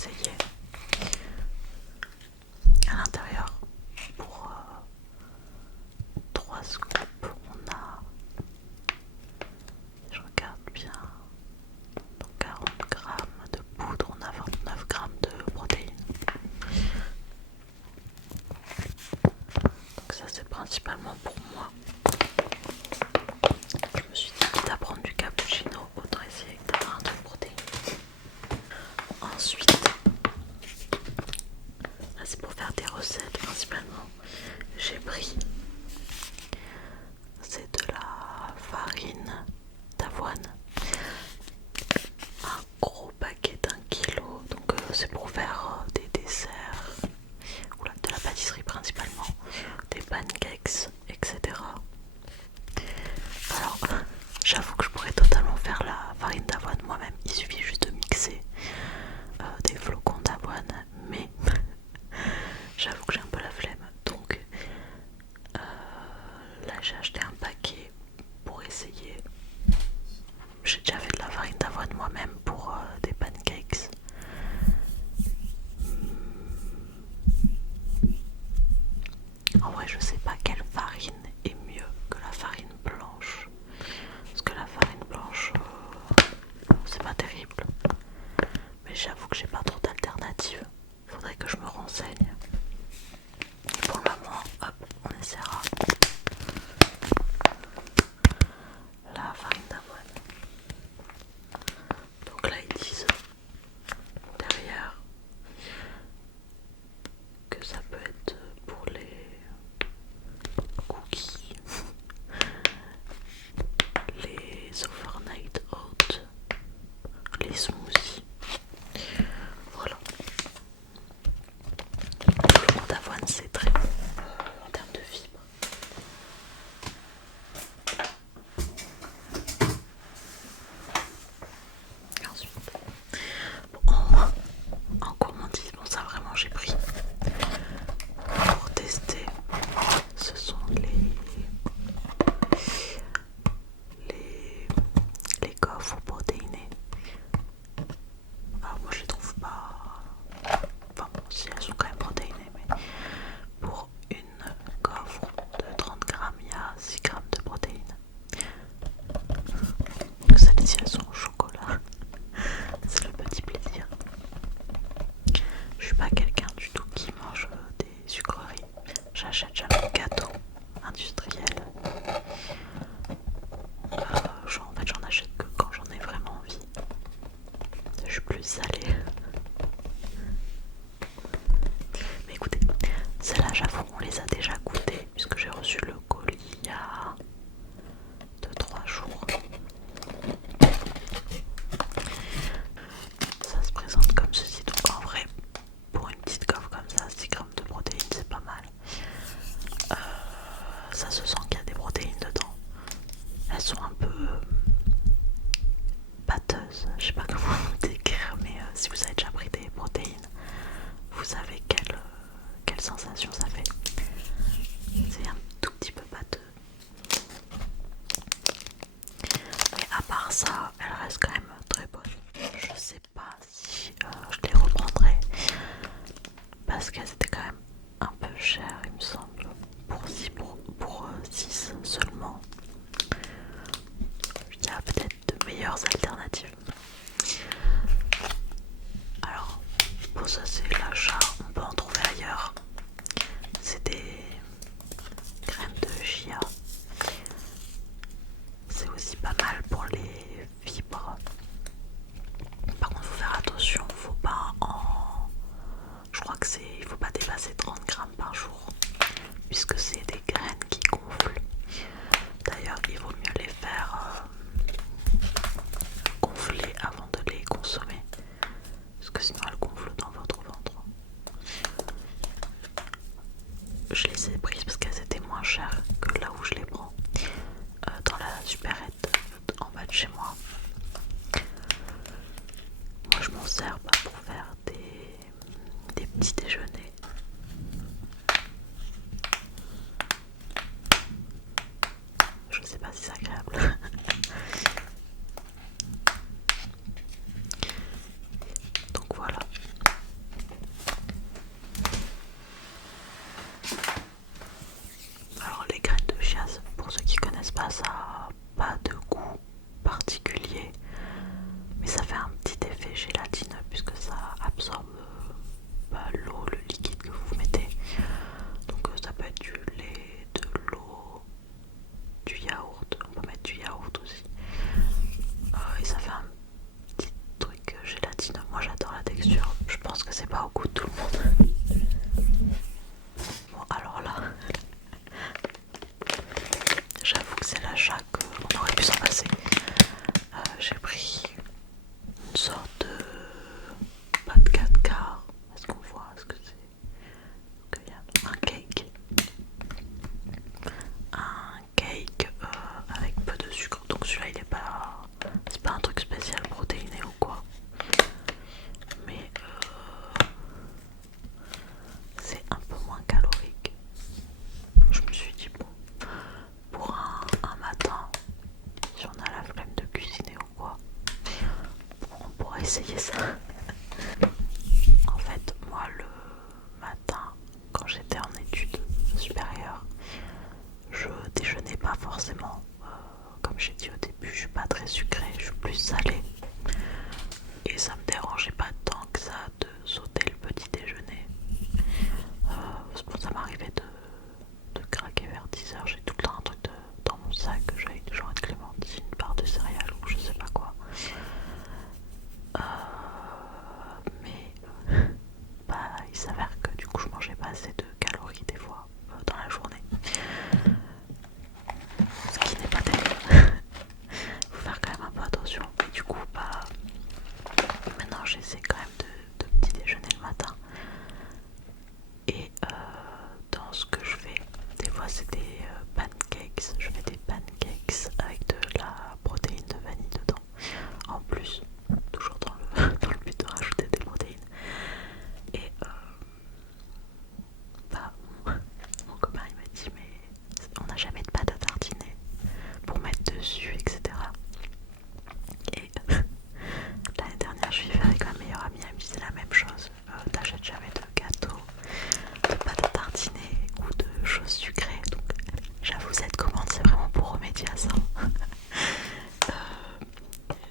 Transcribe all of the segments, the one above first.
essayer. À l'intérieur, pour 3 scoops, on a, je regarde bien, donc 40 grammes de poudre, on a 29 grammes de protéines. Donc ça c'est principalement pour moi. Je me suis dit, quitte à prendre du cappuccino, autant essayer d'avoir un peu de protéines. Ensuite, là c'est pour faire des recettes principalement. J'ai pris, c'est de la farine d'avoine, un gros paquet d'1 kg, donc c'est pour faire des desserts, ou de la pâtisserie principalement, des pancakes, etc. Alors, j'avoue que je pourrais totalement faire la farine d'avoine moi-même, il suffit juste de mixer des flocons d'avoine, mais j'avoue que j'ai un peu la flemme, donc là j'ai acheté un paquet pour essayer. J'ai déjà fait de la farine d'avoine moi-même pour des pancakes. En vrai, je sais pas quelle farine est mieux que la farine blanche. Parce que la farine blanche, c'est pas terrible. Mais j'avoue que j'ai pas trop d'alternatives. Faudrait que je me renseigne. Et pour le moment, hop, on essaiera la farine d'avoine. Donc là, ils disent derrière que ça peut être pour les cookies, les overnight oats, les smoothies. Voilà. Le flocon d'avoine c'est très bon en termes de fibres. Ensuite, bon, en gourmandise, bon ça vraiment j'ai pris pour tester. Ce sont les gaufres protéinées. Alors moi je les trouve pas, enfin bon si elles sont quand même protéinées, mais pour une gaufre de 30 grammes il y a 6 grammes de protéines. Celles-ci elles sont au chocolat, c'est le petit plaisir. Je suis pas quelqu'un du tout qui mange des sucreries, j'achète jamais de gâteaux industriels. En fait j'en achète que quand j'en ai vraiment envie. Je suis plus salée. Mais écoutez, celles-là j'avoue on les a déjà goûtées puisque j'ai reçu le colis il y a 2-3 jours. Ça se présente comme ceci, donc en vrai pour une petite gaufre comme ça, 6 grammes de protéines c'est pas mal. Ça se sent qu'il y a des protéines dedans. Elles sont un peu pâteuses, je sais pas comment vous décrire, mais si vous avez déjà pris des protéines, vous savez quelle sensation ça fait. C'est un tout petit peu pâteux. Mais à part ça, elle reste quand même très bonne. Je sais pas si je les reprendrai parce qu'elles étaient quand même un peu chères, il me semble, pour 6 seulement. Il y a peut-être de meilleures alternatives. Alors, pour ça c'est l'achat, on peut en trouver ailleurs. C'est des graines de chia. C'est aussi pas mal pour les fibres. Par contre, faut faire attention, faut pas je crois que il faut pas dépasser 30 grammes par jour, puisque c'est des graines qui gonflent. D'ailleurs, il vaut mieux les faire gonfler avant de les consommer, parce que sinon elles gonflent dans votre ventre. Je les ai prises parce qu'elles étaient moins chères que là où je les prends, dans la supérette en bas de chez moi. Moi je m'en sers pour faire des petits déjeuners. Je sais pas si c'est agréable. Donc voilà. pas, ça a pas de goût particulier, mais ça fait un petit effet gélatineux puisque ça absorbe l'eau, le liquide que vous mettez. Donc ça peut être du lait, de l'eau, du yaourt, on peut mettre du yaourt aussi. Et ça fait un petit truc gélatineux. Moi j'adore la texture, je pense que c'est pas au goût de tout le monde. Bon alors là, j'avoue que c'est l'achat qu'on aurait pu s'en passer. J'ai pris une sorte de pâte 4 quarts. Est-ce qu'on voit ce que c'est? Il y a un cake. Un cake avec peu de sucre. Donc celui-là il est pas. C'est pas un truc spécial protéiné ou quoi. Mais c'est un peu moins calorique. Je me suis dit bon, pour un matin, si on a la flemme de cuisiner ou quoi, on pourrait essayer ça. En fait, moi le matin, quand j'étais en études supérieures, je déjeunais pas forcément. Comme j'ai dit au début, je suis pas très sucrée, je suis plus salée. Et ça me dérangeait pas tant que ça de sauter le petit déjeuner. Bon, ça m'arrivait de craquer vers 10h. J'ai tout le temps un truc dans mon sac, j'avais toujours une clémentine, une barre de céréales ou je sais pas quoi. Mais bah, il s'avère que du coup je mangeais pas assez de calories des fois dans la journée. Ce qui n'est pas terrible. Faut faire quand même un peu attention. Mais du coup, bah, maintenant j'essaie quand même de petit déjeuner le matin. Et dans ce que je fais, des fois c'est des pancakes. Je fais des pancakes avec de la protéine de vanille dedans. En plus, toujours dans le but de rajouter des protéines. Et bah, mon copain il m'a dit mais on n'a jamais de pâte à tartiner pour mettre dessus, etc. Et l'année dernière je vivais avec ma meilleure amie, elle me disait la même chose. T'achètes jamais de gâteau, de pâte à tartiner ou de choses sucrées. Donc j'avoue cette commande c'est vraiment pour remédier à ça.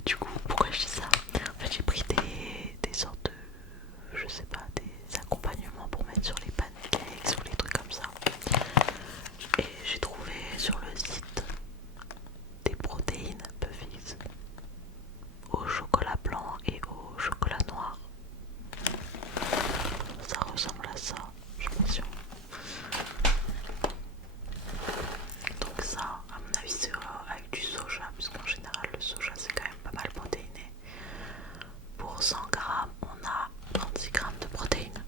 Du coup pourquoi je dis ça? En fait j'ai pris des sortes de, je sais pas, des accompagnements pour mettre sur les pancakes ou les trucs comme ça. Et j'ai trouvé sur le site des protéines Puffies au chocolat blanc et au chocolat noir. Ça ressemble à ça, j'ai l'impression. Donc ça, à mon avis, c'est avec du soja, puisqu'en général le soja c'est quand même pas mal protéiné. Pour 100 grammes, on a 36 grammes de protéines.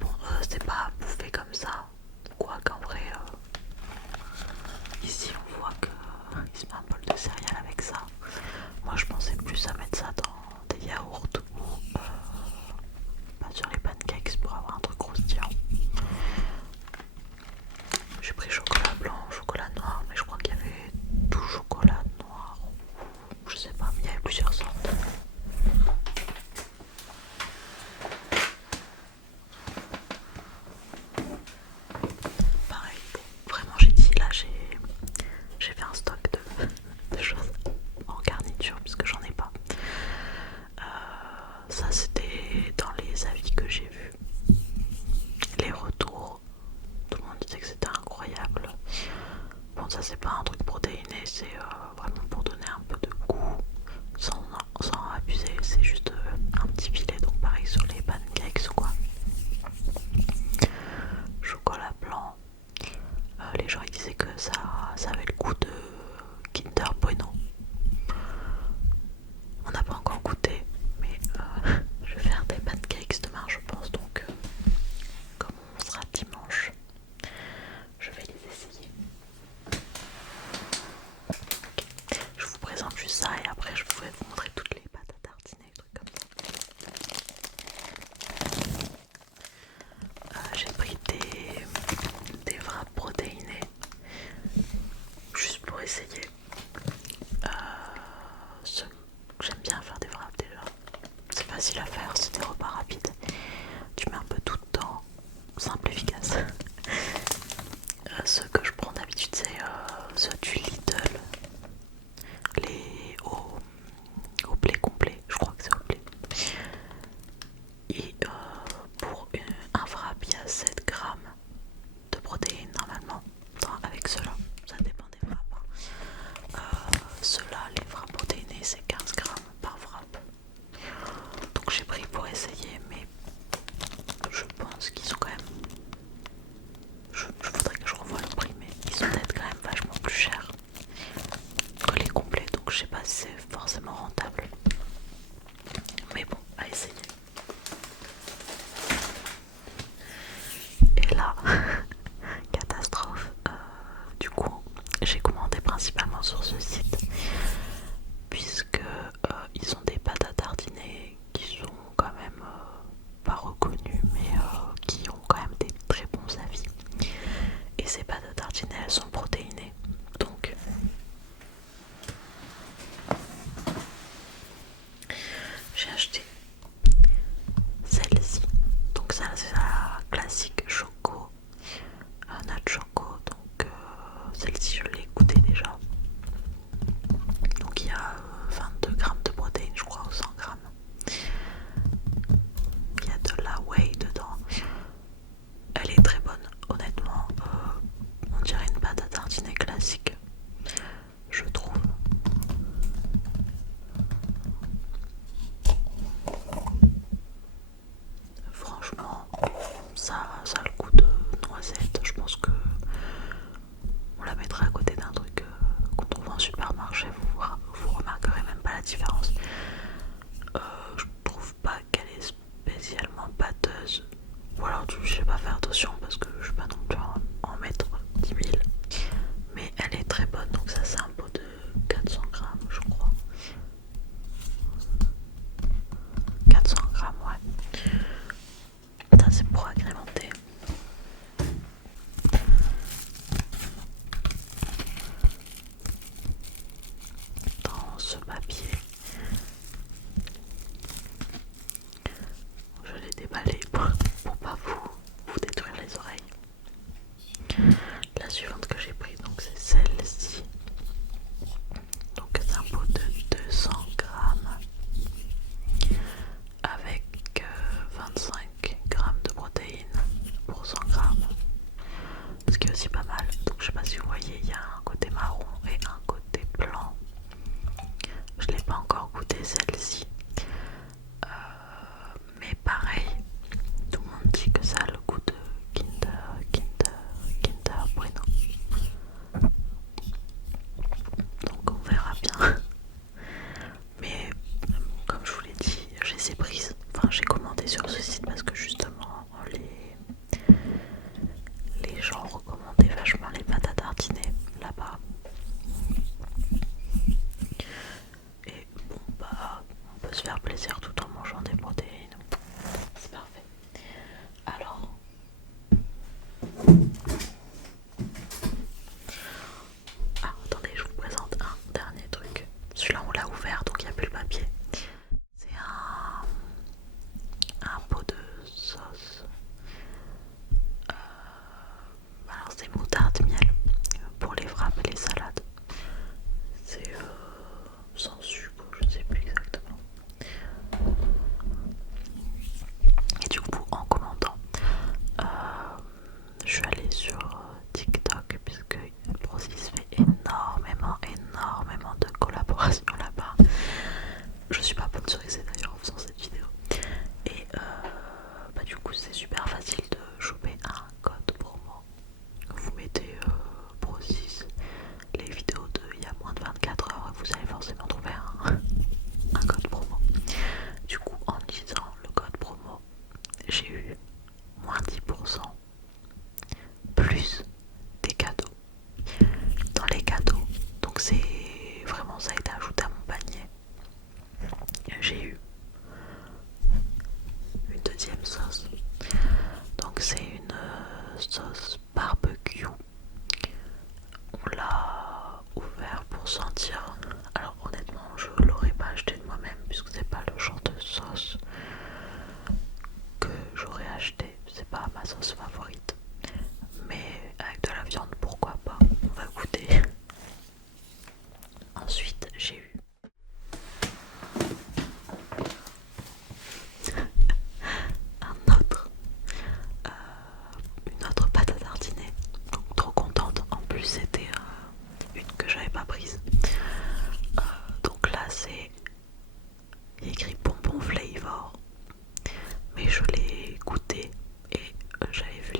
Bon, c'est pas bouffé comme ça, quoi qu'en vrai, ici on voit qu'il se met un bol de céréales avec ça. Moi je pensais plus à mettre ça dans des yaourts ou pas sur les pancakes pour avoir un truc croustillant. J'ai pris chocolat blanc, chocolat noir, mais je crois qu'il y avait tout chocolat noir. Je sais pas, mais il y avait plusieurs sortes. Pareil, vraiment j'ai dit là j'ai fait un stock de choses en garniture puisque j'en ai pas. Ça c'était dans les avis que j'ai vus. Les retours, tout le monde disait que c'était incroyable. Bon ça c'est pas un truc protéiné, c'est vraiment pour donner un peu de goût sans abuser, c'est juste un petit filet, donc pareil sur les pancakes ou quoi. Chocolat blanc, les gens ils disaient que ça avait le goût de Kinder Bueno. On n'a pas encore goûté, mais je vais faire des pancakes demain je pense, donc comme on sera dimanche, je vais les essayer. Okay. Je vous présente juste ça et après je pourrais vous montrer toutes les pâtes à tartiner, des trucs comme ça. J'ai pris des wraps protéinés juste pour essayer. J'aime bien faire des wraps déjà. C'est facile à faire, c'est des repas rapides. Tu mets un peu tout dedans, simple, efficace. Ceux que je prends d'habitude c'est ceux du Lidl principalement sur ce site, puisque ils ont des pâtes à tartiner qui sont quand même pas reconnues, mais qui ont quand même des très bons avis. Et ces pâtes à tartiner, elles sont protéinées, donc j'ai acheté celle-ci. Donc ça c'est la classique choco, nut choco. Donc celle-ci je l'ai goûtée déjà. Donc il y a 22 grammes de protéines je crois, ou 100 grammes. Il y a de la whey dedans. Elle est très bonne honnêtement. On dirait une pâte à tartiner classique, je trouve. Franchement, ça a le goût de noisette. Je pense que on la mettra à côté d'un truc qu'on trouve en supermarché. Vous remarquerez même pas la différence. Je trouve pas qu'elle est spécialement pâteuse. Ou alors je sais pas faire attention parce que je sais pas non plus en mettre 10 000. Mais elle est très bonne. Donc ça c'est un pot de 400 grammes je crois. 400 grammes, ouais. Ça c'est pour agrémenter. Dans ce papier, je l'ai déballé pour pas vous détruire les oreilles. La suivante que j'ai prise, donc c'est celle-ci. Donc c'est un pot de 200 grammes avec 25 grammes de protéines pour 100 grammes. Ce qui est aussi pas mal. Donc je sais pas si vous voyez, il y a un côté marron et un côté blanc. Je l'ai pas encore goûté celle-ci. Mais pareil, tout le monde dit que ça a le goût de Kinder Bueno. Donc on verra bien. Mais comme je vous l'ai dit, j'ai ces prises. Enfin, j'ai commandé sur ce site parce que justement les gens recommandaient vachement les pâtes à tartiner là-bas. Et bon bah, on peut se faire plaisir tout en mangeant des protéines. C'est parfait. Alors, attendez, je vous présente un dernier truc. Celui-là on l'a ouvert donc il n'y a plus le papier. C'est un pot de sauce. Alors c'est moutarde miel pour les wraps et les salades. C'est sans sucre, je ne sais plus exactement. Et du coup en commandant, je suis allée sur TikTok puisque Prozis fait énormément de collaborations là-bas. Je suis pas sponsorisée d'ailleurs en faisant cette vidéo. Et bah du coup c'est super facile de choper un code promo. Vous mettez Prozis, les vidéos de il y a moins de 24 heures, vous allez forcément trouver un code promo. Du coup en utilisant le code promo, j'ai eu moins 10% plus des cadeaux. Dans les cadeaux, donc c'est vraiment ça a été ajouté à mon panier. J'ai eu une deuxième sauce. Donc c'est une sauce barbecue. On l'a ouvert pour sentir. Alors honnêtement je l'aurais pas acheté de moi-même puisque c'est pas le genre de sauce que j'aurais acheté. C'est pas ma sauce favorite. Mais avec de la viande pourquoi pas. On va goûter. Ensuite j'ai eu une autre pâte à tartiner. Donc trop contente. En plus c'était une que j'avais pas prise. Donc là c'est écrit bonbon flavor. Mais je l'ai goûté et j'avais vu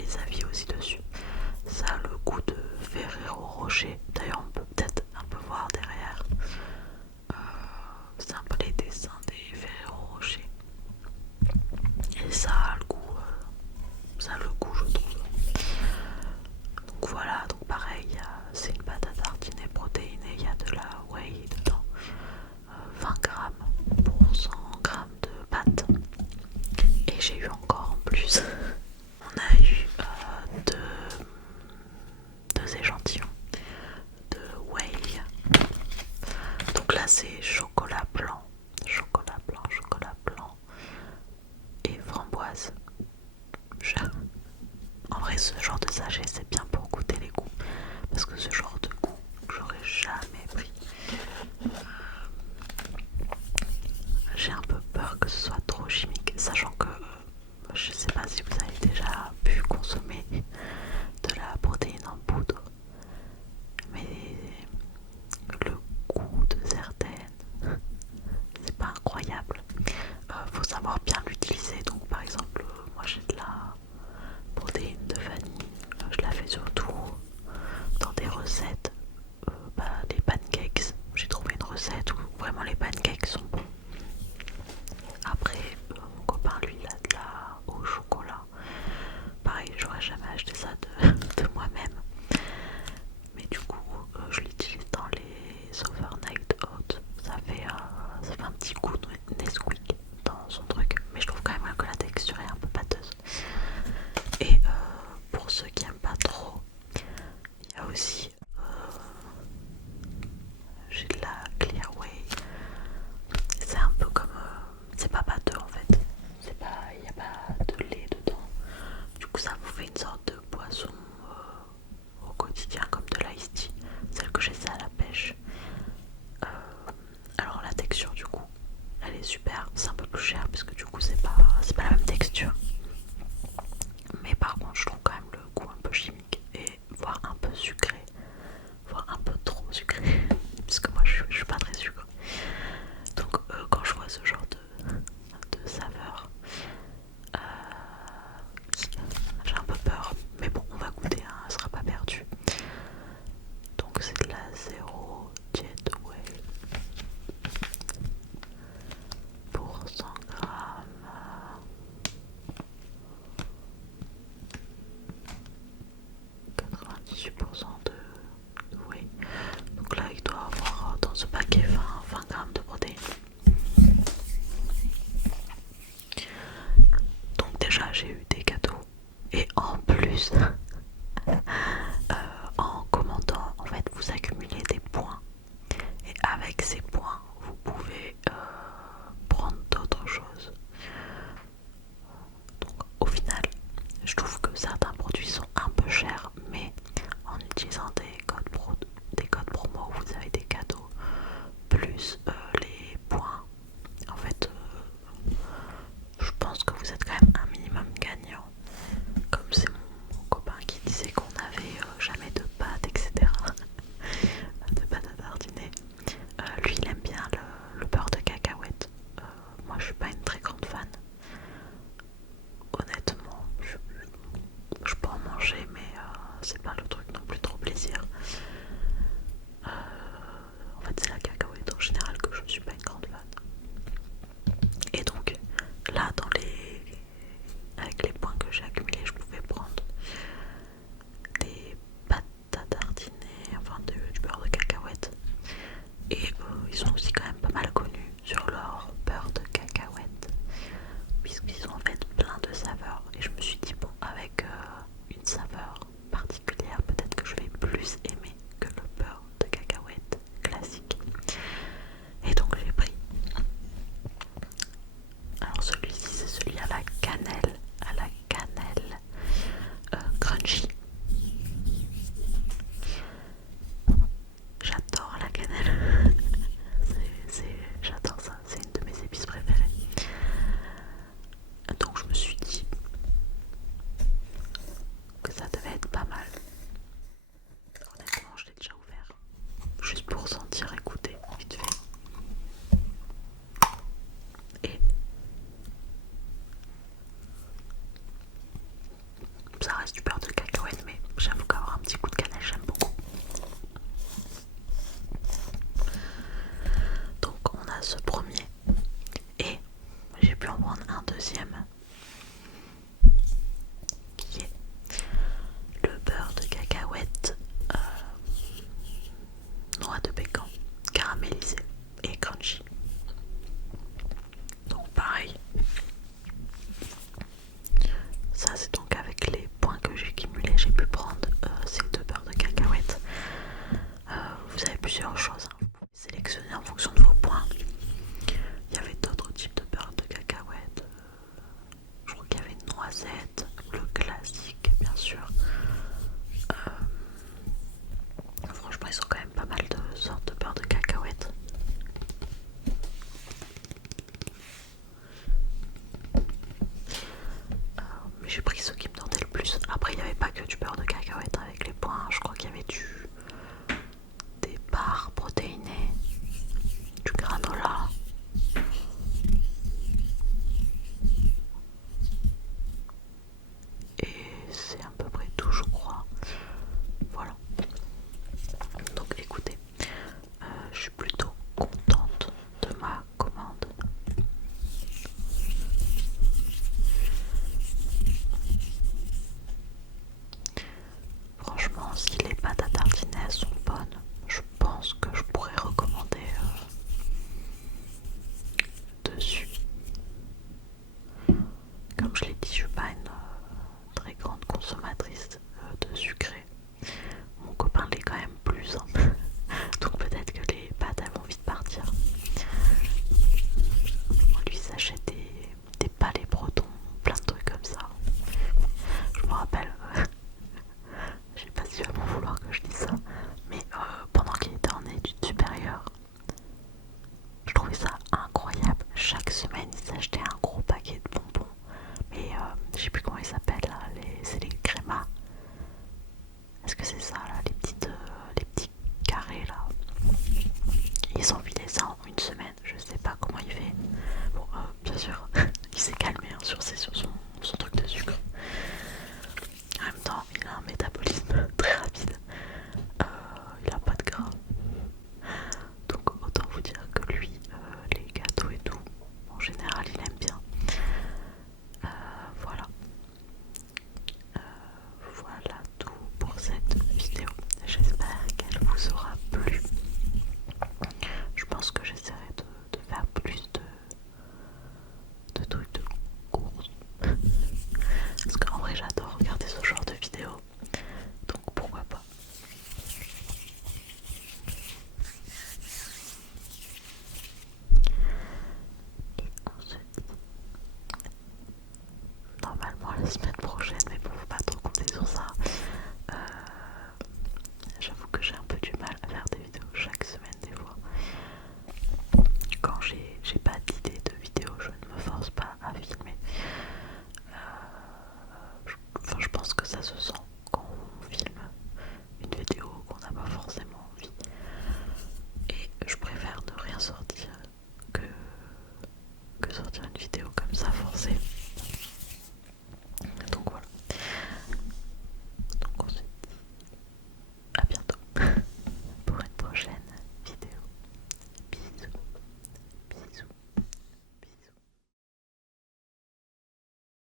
ça c'est chocolat blanc, et framboise. En vrai, ce genre de sachet c'est bien pour goûter les goûts, parce que ce genre de goût j'aurais jamais pris. J'ai un peu peur que ce soit trop chimique, sachant que je sais pas si vous avez déjà pu consommer de la protéine en poudre, mais le goût de certaines, c'est pas incroyable. Faut savoir bien l'utiliser. Donc par exemple, moi j'ai de la protéine de vanille, je la fais surtout dans des recettes, les pancakes. J'ai trouvé une recette où vraiment les pancakes sont bons. Après, mon copain lui il a de la au chocolat. Pareil, j'aurais jamais acheté ça de moi-même. Mais du coup, je l'utilise dans les overnight oats. Ça fait un petit goût de Nesquik dans son truc. Mais je trouve quand même que la texture est un peu pâteuse. Et pour ceux qui aiment pas trop, il y a aussi j'ai de la Clearway. C'est un peu comme c'est pas pâteux en fait. Il n'y a pas de lait dedans. Du coup ça vous fait une sorte de boisson au quotidien comme de l'ice tea. Celle que j'ai, c'est à la pêche. Alors la texture du coup elle est super. C'est un peu plus cher parce que du coup c'est pas la même texture. Mais par contre je trouve quand même le goût un peu chimique et voire un peu sucré. Voire un peu trop sucré. Parce que moi je suis pas très sucre. Donc quand je vois ce genre de saveur, j'ai un peu peur. Mais bon, on va goûter, hein, elle sera pas perdue. Donc c'est de la zéro Jetway pour 100 grammes. 98% de whey. Donc là il doit avoir dans ce paquet 20 grammes de protéines. Donc déjà j'ai eu des cadeaux. Et en plus, en commandant, en fait vous accumulez des points. Et avec ces points, vous pouvez prendre d'autres choses. Donc au final, je trouve que certains produits sont un peu chers, mais en utilisant des codes promo, vous avez des cadeaux, plus les points. En fait, je pense que vous êtes quand même un minimum gagnant. Comme c'est mon copain qui disait qu'on n'avait jamais de pâtes, etc. de pâte à tartiner. Lui il aime bien le beurre de cacahuète. Moi je suis pas une très grande fan. Honnêtement, je peux en manger, mais c'est pas le truc non plus trop plaisir. En fait c'est la cacahuète en général que je ne suis pas une grande fan. Et donc là avec les points que j'ai accumulés, je pouvais prendre des pâtes à tartiner, enfin du beurre de cacahuète. Et ils sont aussi quand même pas mal connus sur leur beurre de cacahuète, puisqu'ils ont en fait plein de saveurs. Et je me suis dit bon, avec une saveur particulière, peut-être que je vais plus aimer que le beurre de cacahuète classique. Et donc j'ai pris, alors celui-ci c'est celui à la cannelle crunchy. J'adore la cannelle. J'adore ça, c'est une de mes épices préférées. Donc je me suis dit que ça devait être pas mal. Honnêtement, je l'ai déjà ouvert. Juste pour sentir et goûter, vite fait. Et ça reste du beurre de cacahuète, mais j'avoue qu'avoir un petit coup de cannelle, j'aime beaucoup. Donc on a ce premier. Et j'ai pu en prendre un deuxième. Qui est le beurre de cacahuète noix de pécan caramélisé et crunchy. Donc pareil, ça c'est donc avec les points que j'ai accumulés, j'ai pu prendre ces deux beurres de cacahuète. Vous avez plusieurs choses,